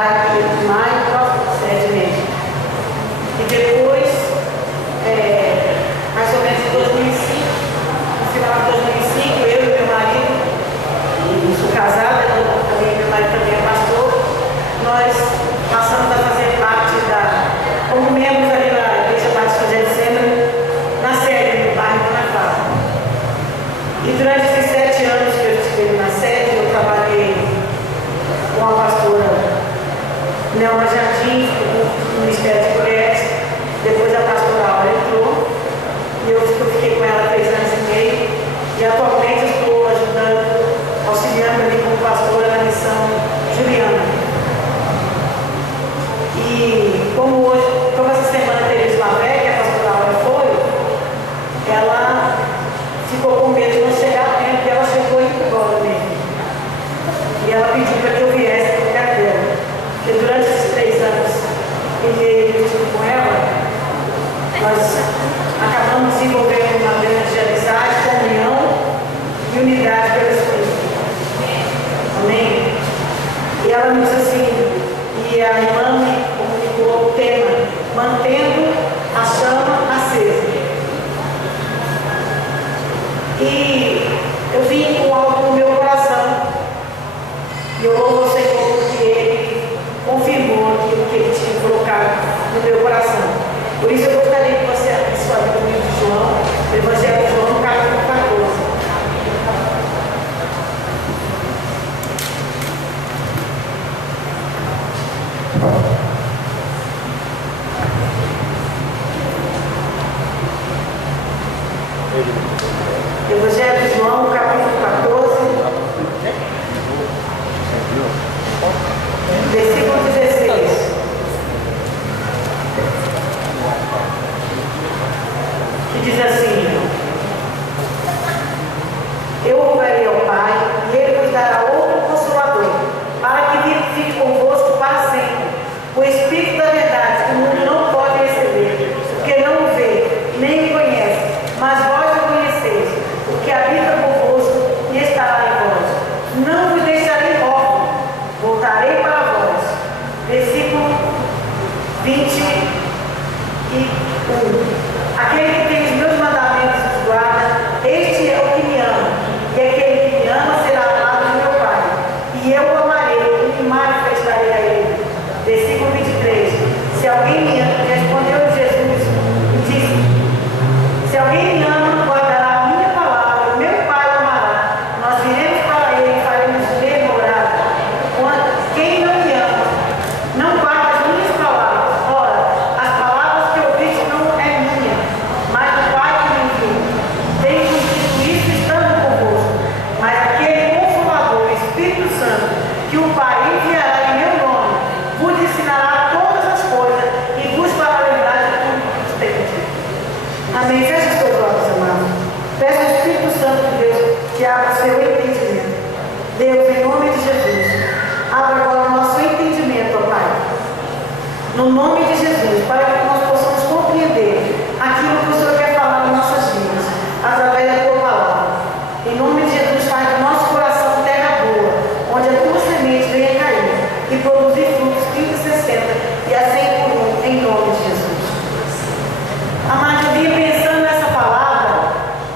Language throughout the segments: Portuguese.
bairro de Maio, próximo de 7 meses. E depois, mais ou menos em 2005, no final de 2005, eu e meu marido, e sou casada, meu marido também é pastor, nós passamos a fazer parte como membros ali na Igreja Batista de Getsêmani, na sede do bairro Dona Clara. E durante esses 7 anos que eu estive na sede, eu trabalhei com a pastora Nelma Jardim, no Ministério de Mulheres. Depois a pastora Aura entrou, e eu fiquei com ela 3 anos e meio, e atualmente estou ajudando, auxiliando ali como pastora na missão Juliana. E como essa semana teve Ismavé, que a pastora Aura foi, ela ficou com medo de não chegar a tempo, e ela chegou em embora mesmo. E ela pediu para que eu viesse para o lugar dela. Porque durante esses 3 anos e meio que eu estive com ela, nós acabamos desenvolvendo uma grande amizade, comunhão e unidade pelo Espírito. Amém? E ela me disse assim, e a irmã me comunicou o tema, mantendo a chama acesa. E eu vim com algo no meu coração, e eu louvo ao Senhor porque Ele confirmou aquilo que Ele tinha colocado no meu coração. Por isso eu gostaria que você abrisse sua Bíblia no livro de João, o Evangelho de João, capítulo 14. Evangelho de João, capítulo 14, versículo 16. Que diz assim: eu rogarei ao Pai, e Ele vos dará outro Consolador, para que fique convosco para sempre, o Espírito da verdade, que o mundo não pode receber, porque não o vê, nem o conhece, mas vós o conheceis, porque habita convosco e estará em vós. Não vos deixarei órfãos, voltarei para vós. Versículo 21. Aquele que tem os meus mandamentos e os guarda, este é o que me ama, e aquele que me ama será amado de meu Pai, e eu o amarei e me manifestarei a ele. Versículo 23. Se alguém me ama, respondeu Jesus e disse: se alguém me ama, guardará a minha palavra, o meu Pai o amará. Nós viremos para ele e faremos dele morada. Quem não me ama, não guarda as minhas palavras. Ora, as palavras que eu disse não é minha, mas do Pai que me enviou. Tenho dito isso estando convosco. Mas aquele Consolador, o Espírito Santo, que o Pai enviará em meu nome, vos ensinará todas as coisas e vos fará lembrar de tudo que vos tenho dito. Amém. Feche os seus olhos, amados. Peça ao Espírito Santo de Deus que abra o seu entendimento. Deus, em nome de Jesus, abra agora o nosso entendimento, ó Pai. No nome de Jesus, para que nós possamos compreender aquilo que o Senhor quer falar em nossas vidas, através da tua palavra. Em nome de Jesus, faz do nosso coração terra boa, onde a tua semente venha cair e produzir frutos 30, 60 e a 100 por 1, em nome de Jesus. Amado, eu vinha pensando nessa palavra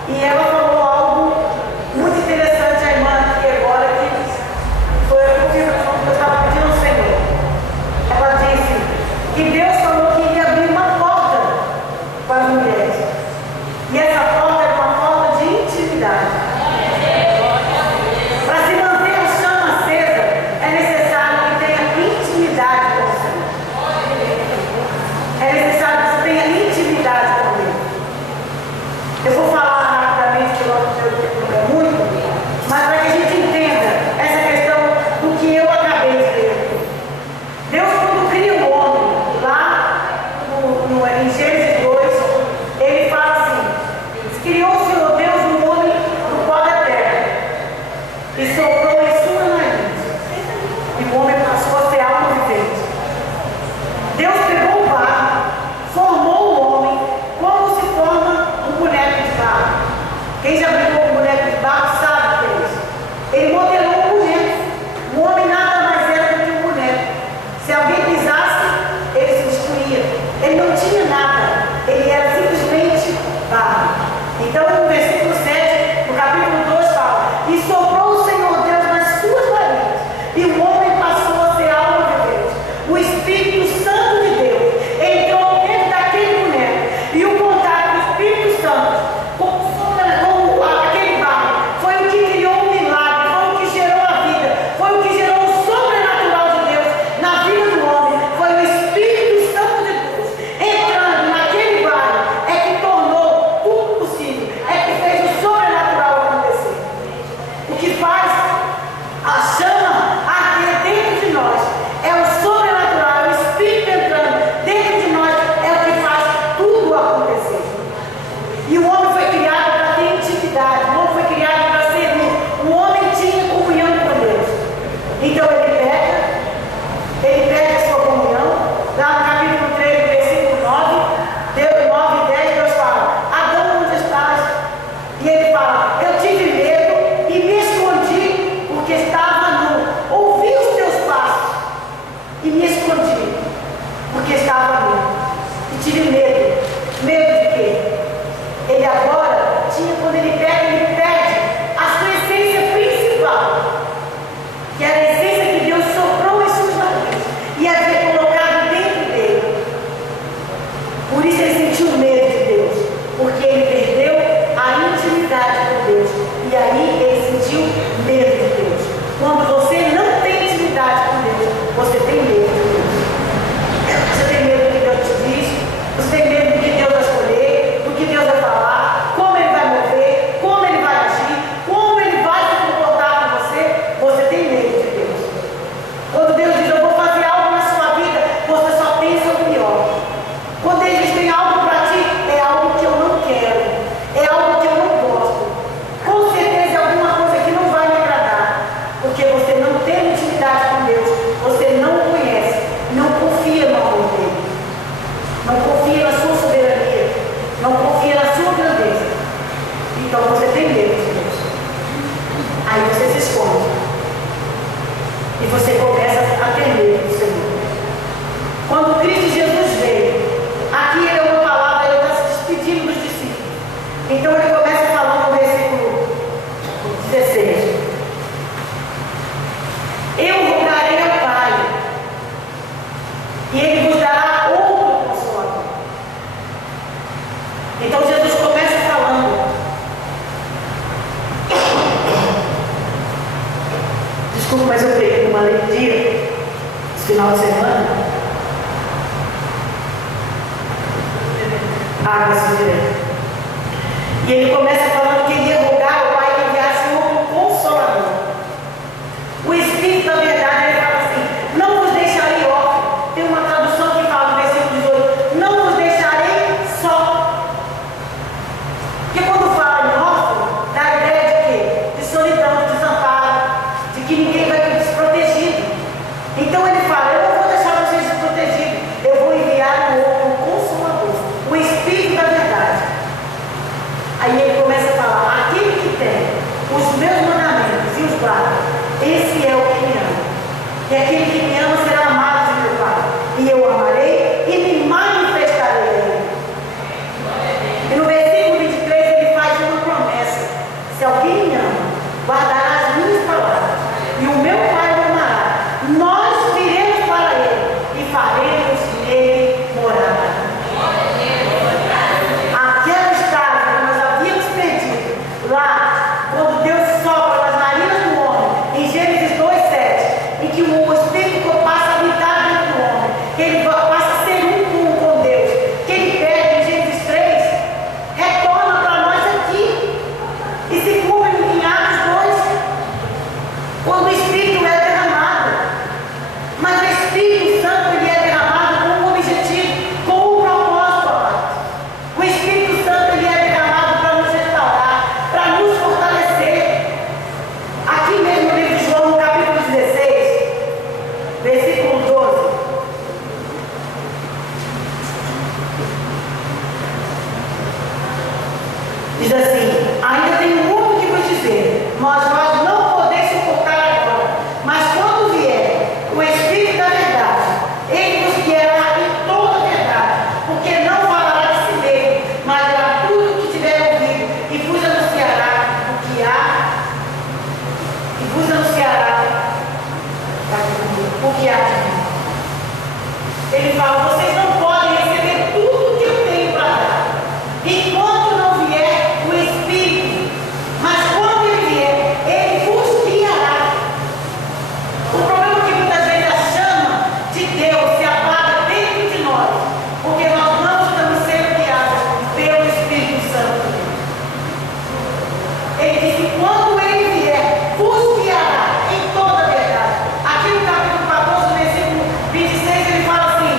e ela falou algo muito interessante, a irmã aqui agora, que foi a confirmação que eu estava pedindo ao Senhor. Ela disse que Deus falou que iria abrir Aí você se esconde. E você começa a temer o Senhor. Quando Cristo Jesus veio, aqui ele é uma palavra, ele está se despedindo dos discípulos. Então ele começa falando no versículo 16. Eu rogarei ao Pai, e ele vos dará outro consolador. Então Jesus começa falando. Desculpa, mas eu peguei uma leitura esse final de semana. Água direto. E ele começa falando que ele ia rogar ao Pai que enviasse um consolador. O Espírito da verdade, ele fala assim: não vos deixarei órfãos. Tem uma tradução que fala no versículo 18: não vos deixarei só. Porque quando fala em órfão, dá a ideia de quê? De solidão, de desamparo, de que ninguém vai ser desprotegido. Então ele fala: eu não vou deixar vocês desprotegidos, eu vou enviar um outro consolador, o Espírito da verdade. Aí ele começa a falar: aquele que tem os meus mandamentos e os guarda, esse é o que me ama. E aquele que me ama será amado de meu Pai. E eu amarei e me manifestarei a ele. E no versículo 23 ele faz uma promessa: se alguém me ama, guardará as minhas palavras, e o meu Pai o amará. Nós viremos para ele e faremos nele morada. Aquela estrada que nós havíamos perdido lá, quando Deus sopra nas narinas do homem, em Gênesis 2:7, em que o Espírito passa a habitar dentro do homem, que ele passa a ser um com Deus, que ele pede em Gênesis 3, retorna para nós aqui e se cumpre em Atos 2, quando o Espírito é derramado. Mas o Espírito Santo ele é derramado com um objetivo, com um propósito, amado. O Espírito Santo ele é derramado para nos restaurar, para nos fortalecer. Aqui mesmo no livro de João, no capítulo 16, versículo 12. Diz assim: ainda tenho muito que vos dizer, mas vós não podeis suportar agora. Mas quando vier o Espírito da verdade, ele vos guiará em toda a verdade, porque não falará de si mesmo, mas dará tudo o que tiver ouvido e vos anunciará o que há, e vos anunciará o que há de vir. Ele fala: vocês não podem receber tudo que eu tenho para dar enquanto não vier o Espírito, mas quando ele vier, ele vos guiará. O problema é que muitas vezes a chama de Deus se apaga dentro de nós, porque nós não estamos sendo guiados pelo Espírito Santo. Ele diz que quando ele vier, vos guiará em toda a verdade. Aqui no capítulo 14, versículo 26, ele fala assim: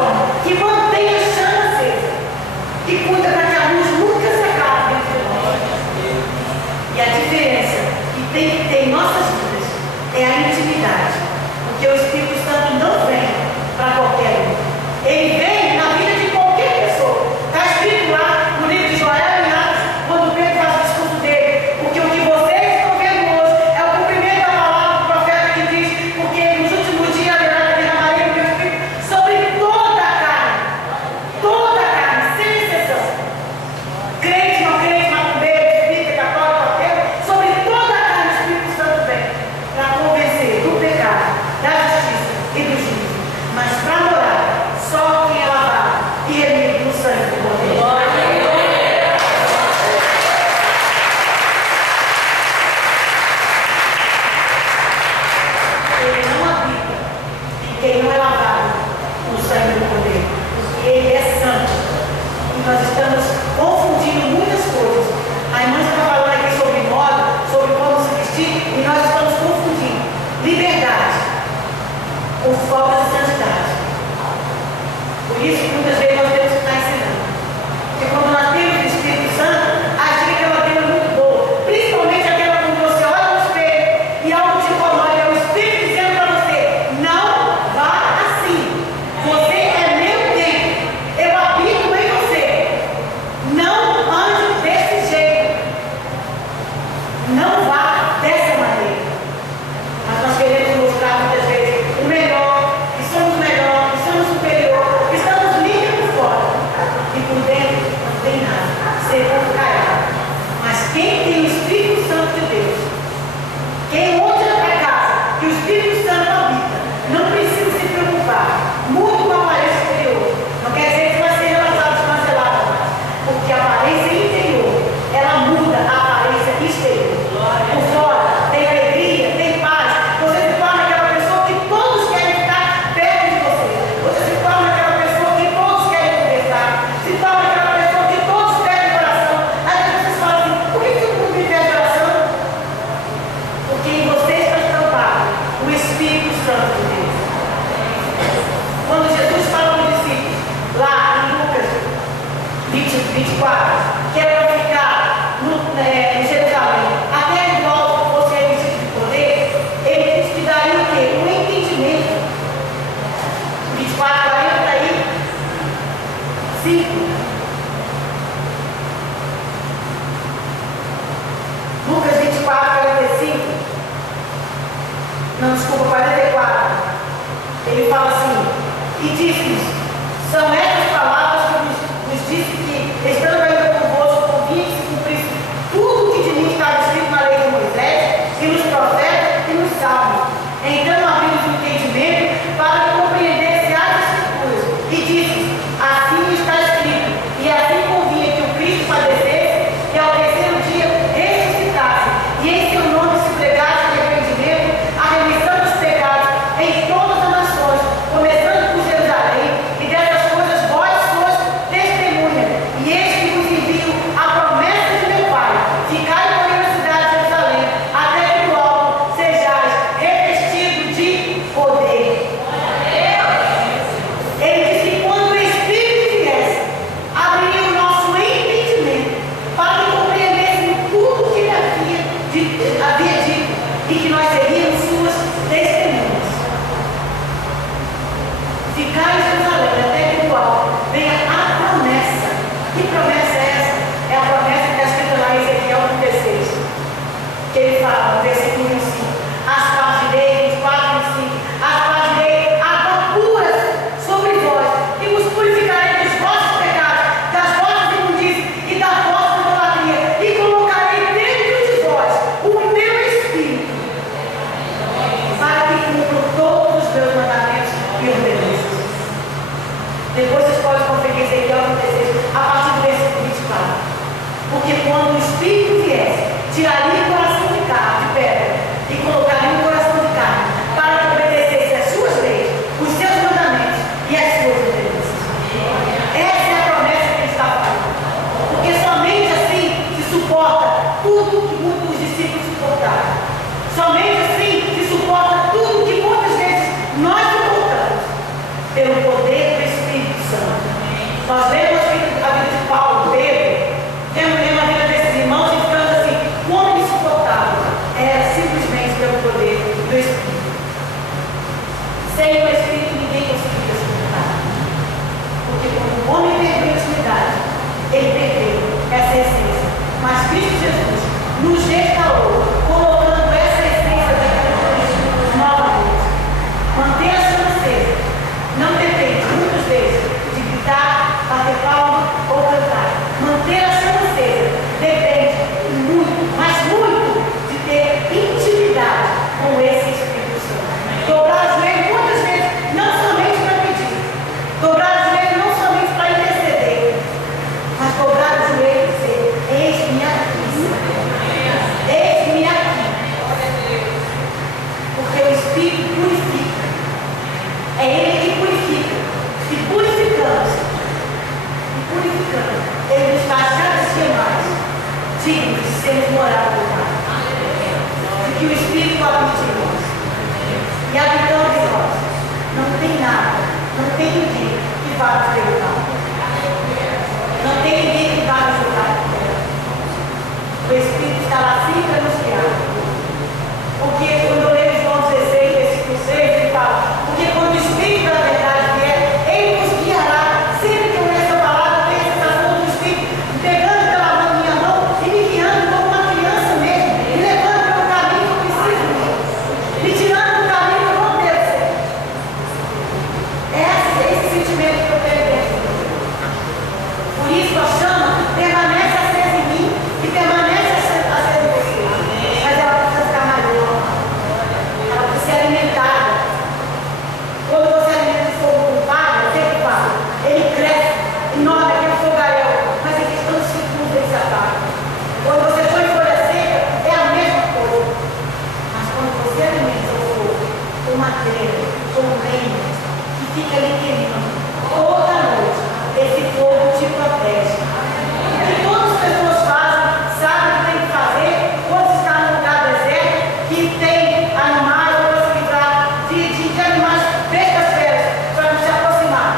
forma, que mantém a chama acesa, que cuida para que a luz nunca se acabe dentro de nós. E a diferença que tem que ter em nossas vidas é a intimidade, porque o Espírito Santo não vem para qualquer um, ele vem na vida de qualquer pessoa. Está escrito lá no livro de Joel e Atos, quando Pedro faz o discurso dele, porque o que vocês estão vendo hoje é o cumprimento da palavra do profeta que diz, porque nos últimos dias derramarei o meu Espírito sobre toda a carne, sem exceção. Crente, não crente, macumbeiro, espírita, católico, ateu, sobre toda a carne o Espírito Santo vem para convencer do pecado, da justiça e do juízo. Mas para morar, só quem é lavado e remido no sangue do Cordeiro. Ele não habita em quem não é lavado no sangue do Cordeiro, porque ele é santo. E nós estamos confundindo muitas coisas. A irmã está falando aqui sobre moda, sobre como se vestir, e nós estamos confundindo liberdade com falta de santidade. Por isso que muitas vezes nós temos que estar ensinando. Porque quando nós temos o Espírito Santo, a dica que ela tem é muito boa. Principalmente aquela quando você olha no espelho e algo te incomoda, é o Espírito dizendo para você: não vá assim. Você é meu tempo. Eu habito em você. Não ande desse jeito. Não vá dessa maneira. Mas nós queremos mostrar muitas vezes o melhor, que somos melhor, que somos superior, que estamos limpos por fora. E por dentro não tem nada. Segundo caiado. Mas quem tem o Espírito Santo de Deus, quem entra para casa que o Espírito Santo habita, não precisa se preocupar muito com a aparência exterior. Não quer dizer que vai ser relatado cancelado mais. Porque a aparência interior, ela muda a aparência exterior. Por fora tem alegria, tem paz. Você se torna aquela pessoa que todos querem ficar perto de você. Você se torna aquela pessoa que todos querem conversar. Se torna aquela pessoa que todos pedem oração. Aí as pessoas falam assim: por que você não me pede oração? Porque em você está estampado o Espírito Santo de Deus. Quando Jesus fala para os discípulos, lá em Lucas 24, que era para ficar em Jerusalém, até que logo fosse revestido de poder, ele disse que daria o quê? Um entendimento. 24, 45. Lucas 24, 45. Não, desculpa, 44. Ele fala assim: e disse-lhes, são essas palavras que nos disse que, estando ainda convosco, convinha que se cumprisse tudo o que de mim estava escrito na lei de Moisés, e nos profetas e nos salmos. Então abrimos o entendimento para que compreendesse as Escrituras. E disse: assim está escrito, e assim convinha que o Cristo padecesse, e ao terceiro dia ressuscitasse, e em seu nome se pregasse o arrependimento, a remissão dos pecados em todas as nações, começando por Jerusalém, e dessas coisas vós sois testemunhas. E eis que vos envio a promessa de meu Pai: ficai com a cidade de Jerusalém, até que do alto sejais revestidos de poder. Ele disse que quando o Espírito viesse, abriria o nosso entendimento para que compreendêssemos tudo o que ele havia dito, e que nós seríamos suas testemunhas. Ficar em Jerusalém até que do alto venha a promessa. Que promessa é essa? É a promessa que está escrita lá em Ezequiel 36. Que ele fala no versículo 25: as partirei, 24, 25, as partirei águas puras sobre vós, e vos purificarei dos vossos pecados, das vossas imundícias e da vossa idolatria, e colocarei dentro de vós o meu Espírito, para que cumpram todos os meus mandamentos e ordenanças. Depois vocês podem conferir Ezequiel 36, a partir do versículo 24. Porque quando o Espírito viesse, tiraria o coração de carne, de pedra, e colocaria o coração de carne, para que obedecesse às suas leis, os seus mandamentos e as suas ordenanças. Essa é a promessa que ele está falando. Porque somente assim se suporta tudo o que muitos discípulos suportaram. Somente assim se suporta tudo o que muitas vezes nós suportamos, pelo poder do Espírito O homem perdeu a intimidade, ele perdeu essa essência. Mas Cristo Jesus nos restaurou, colocando essa essência dentro de nós novamente. Manter a chama acesa não depende, muitas vezes, de gritar, bater palma ou cantar. Manter a chama acesa depende muito, mas muito, de ter intimidade com esse Espírito Santo. Dobrar os joelhos muitas vezes, não somente para pedir. Dobrar os joelhos não somente para interceder, mas dobrar os joelhos e dizer: eis-me aqui, eis-me aqui. Porque o Espírito purifica. É Ele que purifica. E purificamos, Ele nos faz cada dia mais dignos de sermos morados do Pai. E que o Espírito habite em nós. E habitando em nós, não tem nada, não tem ninguém que vá nos derrubar. Não tem ninguém que vá nos julgar. O Espírito está lá sempre para nos guiar. Porque quando eu leio João 16, versículo 6, ele fala: porque quando o Espírito da verdade vier, ele nos guiará. Sempre que eu leio essa palavra, eu tenho a sensação do Espírito pegando pela mão, minha mão e me guiando como uma criança mesmo, me levando pelo caminho que eu preciso ir, me tirando do caminho que eu não devo ser. É esse sentimento que eu tenho dentro de mim. Por isso a chama permanece acesa em mim e permanece acesa em você. Mas ela precisa ficar maior. Ela precisa ser alimentada. Quando você alimenta o fogo com palha, o que ele faz? Ele cresce, enorme, aquele fogaréu. Mas em questão de segundos ele se apaga. Quando você põe folha seca, é a mesma coisa. Mas quando você alimenta o fogo com madeira, com lenha, que fica ali queimando toda noite, esse fogo te protege. O que todas as pessoas fazem, sabem o que tem que fazer, quando está num lugar deserto, que tem animais, ou para se livrar de animais bestas feras, para não se aproximar.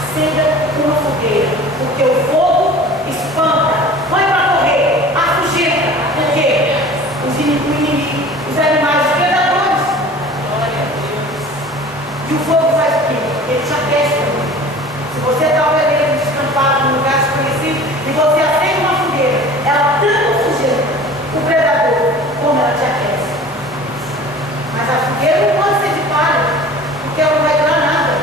Acenda uma fogueira, porque o fogo espanta, põe para correr, afugenta, porque os inimigos, os animais, os predadores. E o fogo faz o quê? Ele te aquece. Se você está olhando descampado num lugar desconhecido e você acende uma fogueira, ela tanto sujeta o predador como ela te aquece. Mas a fogueira não pode ser de palha, porque ela não vai durar nada.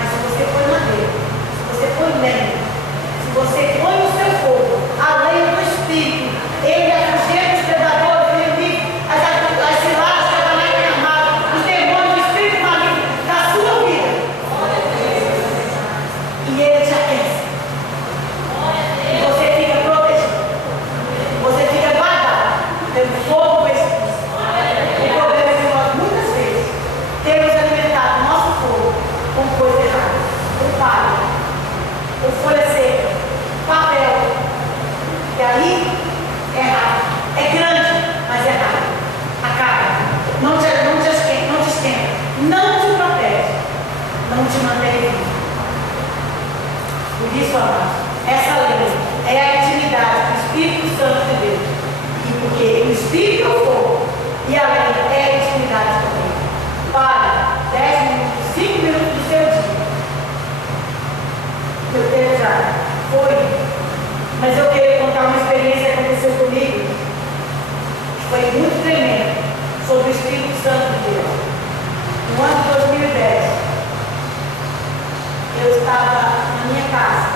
Mas se você põe madeira, se você põe lenha, se você põe o seu fogo, a lenha do Espírito, ele afugenta os predadores, os inimigos, as ciladas, as satanás armadas, os demônios, o espírito maligno da sua vida. E ele te aquece. E você fica protegido. Você fica guardado pelo fogo do Espírito. O problema é que nós, muitas vezes, temos alimentado nosso fogo com coisa errada. Com palha, com folha seca, papel. E aí, é errado. É grande, mas é errado. Acaba. Não te esquenta. Não te protege. Não te mantém vivo. Por isso, amados, essa lei é a intimidade do Espírito Santo de Deus. E porque o Espírito é o fogo e a lei é a intimidade também. Para 10 minutos, 5 minutos do seu dia. Meu tempo já foi. Mas eu queria contar uma experiência que aconteceu comigo. Que foi muito tremenda. Sobre o Espírito Santo de Deus. No ano de 2010. Eu estava na minha casa,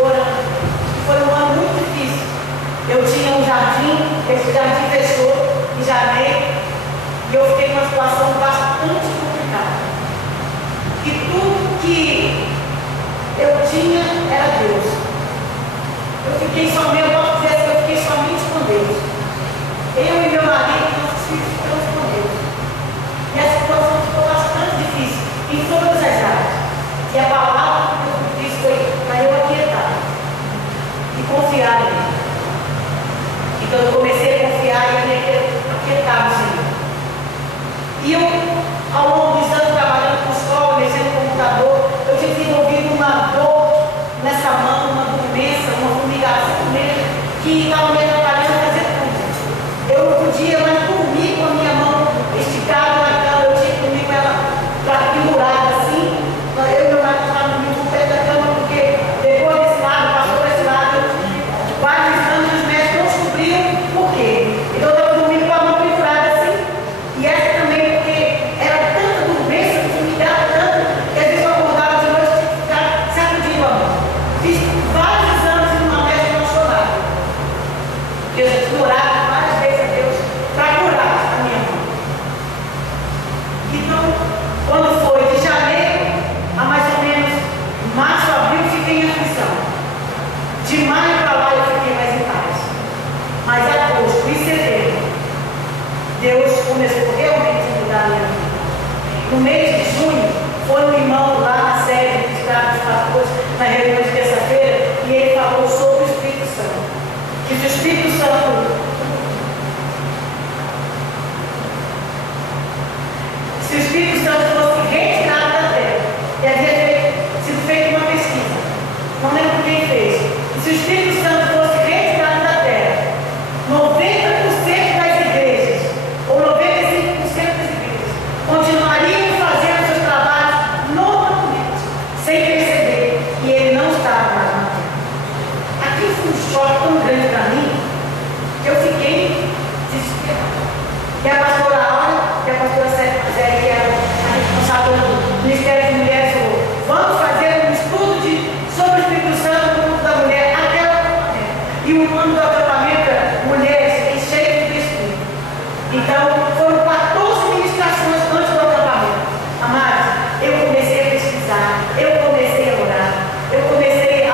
orando. Foi um ano muito difícil. Eu tinha um jardim, esse jardim fechou em janeiro, e eu fiquei numa situação bastante complicada. E tudo que eu tinha era Deus. Eu posso dizer que eu fiquei somente com Deus. Eu e meu marido, nossos filhos ficamos com Deus. E a situação ficou bastante difícil em todas as áreas. E a palavra que eu disse foi para eu aquietar e confiar nele. Então eu comecei a confiar e a me aquietar no Senhor. E eu, ao longo dos anos trabalhando com escola, mexendo no computador, eu tinha desenvolvido uma dor nessa mão, uma dormência, uma fumigação mesmo. na reunião de terça-feira e ele falou sobre o Espírito Santo. Que se o Espírito Santo, se o Espírito Santo fosse retirado da terra, e havia sido feita uma pesquisa, não lembro quem fez, e se o Espírito Santo fosse retirado da terra, 90% das igrejas, ou 95% das igrejas, continuariam fazendo seus trabalhos normalmente, sem perceber, e ele não estava mais na terra. Aquilo foi um choque tão grande para mim, que eu fiquei desesperada. E a pastora Aura, e a pastora Zé, que era a responsável do Ministério de Mulheres, falou: vamos fazer um estudo sobre o Espírito Santo no mundo da mulher até o acampamento. E o mundo do acampamento era mulheres cheias do Espírito. Então, foram 14 ministrações antes do acampamento. Amados, eu comecei a pesquisar, eu comecei a orar, eu comecei a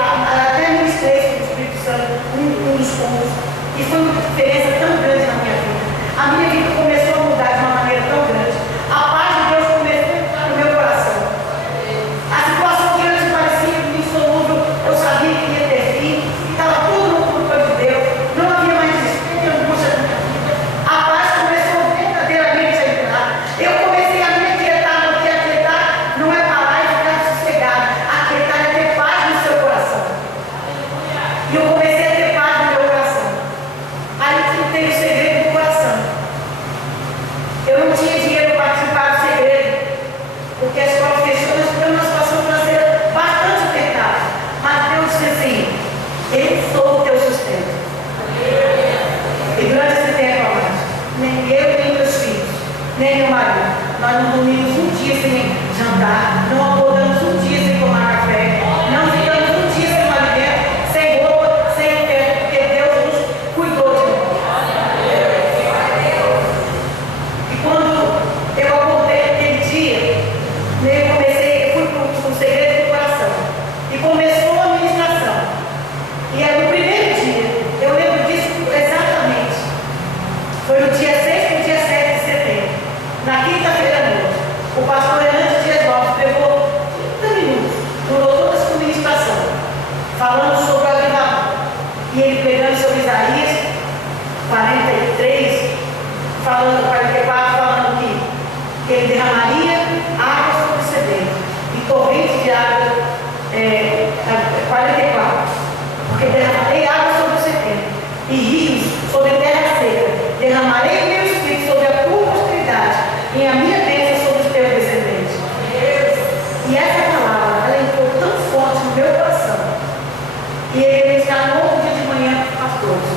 até ministrar o Espírito Santo, um dos pontos. E foi uma diferença tão grande na minha vida. A minha vida começou a mudar de uma maneira tão grande. A paz de Deus começou a entrar no meu coração. A situação que antes parecia insolúvel, eu sabia que ia ter fim, e estava tudo no controle de Deus. Não havia mais desespero e angústia na minha vida. A paz começou verdadeiramente a entrar. Eu comecei a me aquietar, porque aquietar não é parar e ficar sossegado. Aquietar é ter paz no seu coração. E eu comecei a ter paz no meu coração. Aí que tem o segredo do coração. Eu não tinha dinheiro para participar do segredo, porque a escola fechou, nós ficamos numa situação financeira bastante apertada. Mas Deus disse assim: eu sou o teu sustento. E durante esse tempo, amados, nem eu, nem meus filhos, nem meu marido, nós não dormimos um dia sem jantar, não acordamos um dia sem tomar café, não ficamos um dia sem alimento, sem roupa, sem teto, porque Deus nos cuidou de nós. E quando eu acordei aquele dia, eu fui para o segredo do coração. E começou a ministração. E aí, no primeiro dia, eu lembro disso exatamente. Foi no dia 6 para o dia 7 de setembro. Na quinta-feira à noite. O pastor Hernandes Dias Lopes pegou 30 minutos, durou toda essa ministração, falando sobre o avivamento. E ele pregando sobre Isaías 43, falando 44, falando que ele derramaria água sobre o semente e torrentes de água, 44, porque derramarei água sobre o semente e rios sobre terra seca, derramarei o meu espírito sobre a tua posteridade e a minha bênção sobre os teus descendentes. E essa palavra, ela entrou tão forte no meu coração, e ele está no outro dia de manhã com os pastores.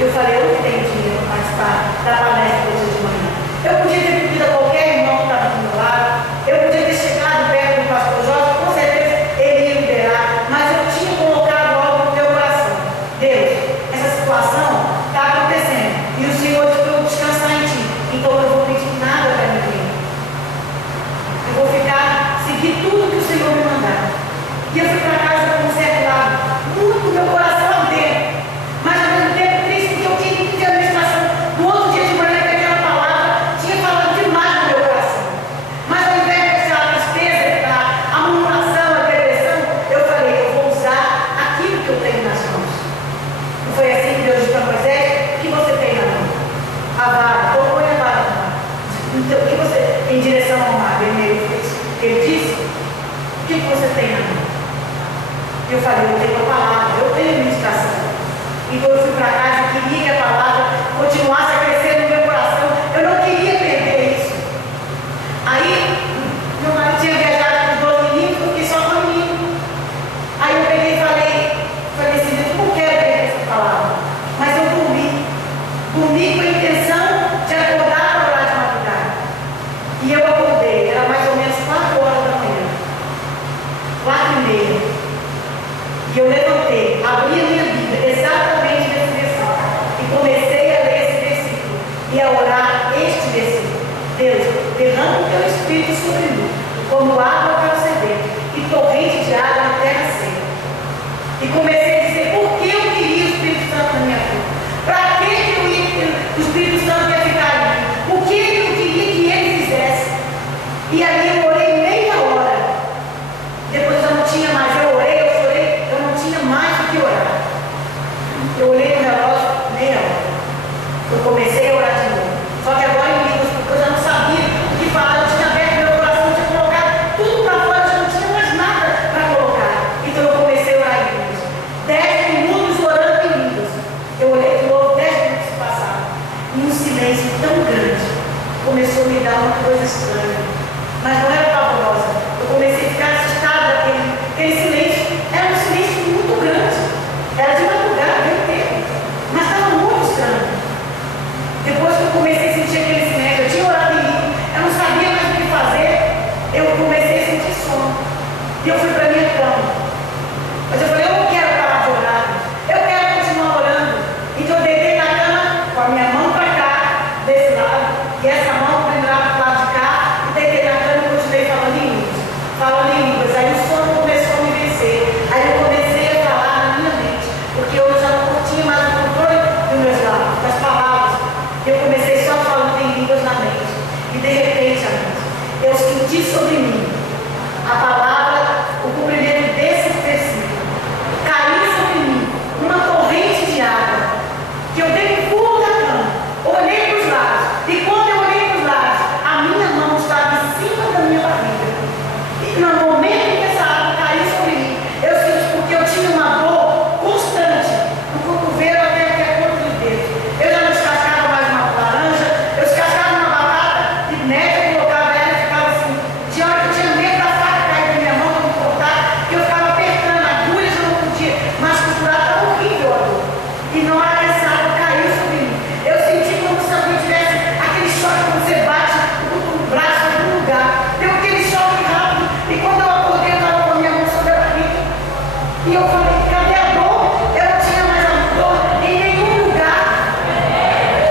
Eu falei: eu não tenho dinheiro para participar da palestra do dia de manhã. Eu podia ter pedido a qualquer irmão que estava do meu lado, eu podia ter chegado perto do pastor Jorge, com certeza ele ia liberar, mas eu tinha colocado algo no meu coração. Deus, essa situação está acontecendo, e o Senhor disse para eu descansar em Ti, então eu não vou pedir nada para ninguém. Eu vou seguir tudo que o Senhor me mandar. E eu fui para casa com um certo lado, muito meu coração ardendo, mas ao mesmo tempo triste, porque eu queria pedir a administração. No outro dia de manhã, que aquela palavra tinha falado demais no meu coração. Mas ao invés de deixar a tristeza, a murmuração, a depressão, eu falei: eu vou usar aquilo que eu tenho nas mãos. Não foi assim que Deus disse para Moisés: o que você tem na mão? A vara, ou põe a vara no mar. Então, o que você, em direção ao mar, ele disse: o que você tem na mão? E eu falei: eu tenho a palavra, eu tenho ministração. E quando eu fui para casa, eu queria que a palavra continuasse a crescer no meu coração. Eu não queria perder isso. Aí, meu marido tinha viajado com os 2 meninos, porque só com menino. Aí eu peguei e falei assim: eu não quero perder essa palavra. Mas eu dormi com a intenção de acordar para orar de madrugada. E eu acordei, era mais ou menos 4 horas da manhã, 4h30. E eu levantei, abri a minha Bíblia exatamente nesse versículo e comecei a ler esse versículo e a orar este versículo: Deus, derrama o teu espírito sobre mim, como água para o sedento e torrente de água na terra seca. E comecei a dizer por que eu queria o Espírito Santo na minha vida, para que o Espírito Santo ia ficar em mim, o que eu queria que ele fizesse. E ali eu orei meia hora. Depois eu não tinha que orar. Eu olhei no relógio, meia hora. Eu comecei a orar de novo. Só que agora em línguas, porque eu já não sabia o que falar, eu tinha aberto meu coração, eu tinha colocado tudo para fora, eu já não tinha mais nada para colocar. Então eu comecei a orar em línguas. 10 minutos orando em línguas. Eu olhei de novo, 10 minutos se passaram. E um silêncio tão grande começou a me dar uma coisa estranha. Mas não era pavorosa. Eu comecei a ficar assustada daquele silêncio. Era um silêncio muito grande. Era de madrugada, bem tempo. Mas estava muito estranho. Depois que eu comecei a sentir aquele silêncio, eu tinha orado em língua, eu não sabia mais o que fazer, eu comecei a sentir sono. E eu fui para a minha cama. Mas eu falei, eu não quero parar de orar. Eu quero continuar orando. Então eu deitei na cama com a minha mão para cá, desse lado, e essa mão pendurada para o lado de cá, e deitei na cama e continuei falando em línguas. Falando em línguas. Aí o sono começou a me vencer. Aí eu comecei a falar na minha mente, porque eu já não tinha mais o controle dos meus lábios, das palavras. Eu comecei só falando em línguas na mente. E de repente, amigos, eu senti sobre mim a palavra, o cumprimento desse versículo. Caiu sobre mim uma corrente de água. Que eu dei um pulo da cama, olhei para os lados. E quando eu olhei para os lados, a minha mão estava em cima da minha barriga. E no momento em que essa água caiu sobre mim, eu senti porque eu tinha uma dor constante no cotovelo até aqui a ponta do dedo. Eu já não descascava mais uma laranja, eu descascava uma batata e média, colocava ela e ficava assim. Tinha hora que eu tinha medo da faca cair da minha mão para me cortar, que eu ficava apertando agulhas, eu não podia mais costurar, estava horrível a dor. E na hora que essa água caiu sobre mim, eu senti como se alguém tivesse aquele choque quando você bate o braço em algum lugar. Deu aquele choque rápido, e quando eu acordei, eu estava com a minha mão sobre a barriga. E eu falei, cadê a dor? Eu não tinha mais a dor em nenhum lugar.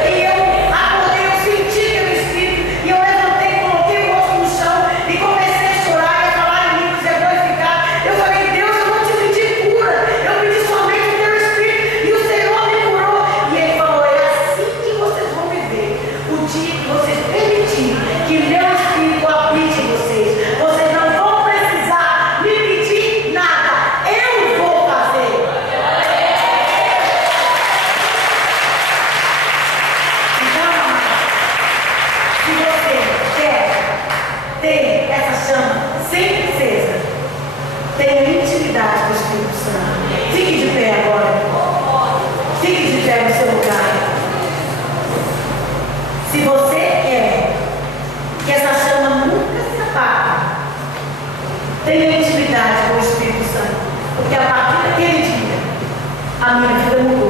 E eu acordei, eu senti aquele espírito, e eu levantei, coloquei o rosto no chão, e comecei a chorar, e a falar em línguas, e a glorificar. Eu falei, Deus, eu não te pedi cura, eu pedi somente o teu espírito, e o Senhor me curou. E ele falou, é assim que vocês vão viver. O dia que vocês permitirem que meu espírito habite em vocês, vocês não vão precisar me pedir nada. Eu vou fazer. Então, amado, se você quer ter essa chama sempre acesa, tenha intimidade com o Espírito Santo. Fique de pé agora. Fique de pé no seu lugar. Se você quer que essa chama nunca se apague, tenha intimidade com o Espírito Santo. Porque a partir daquele dia, a minha vida mudou.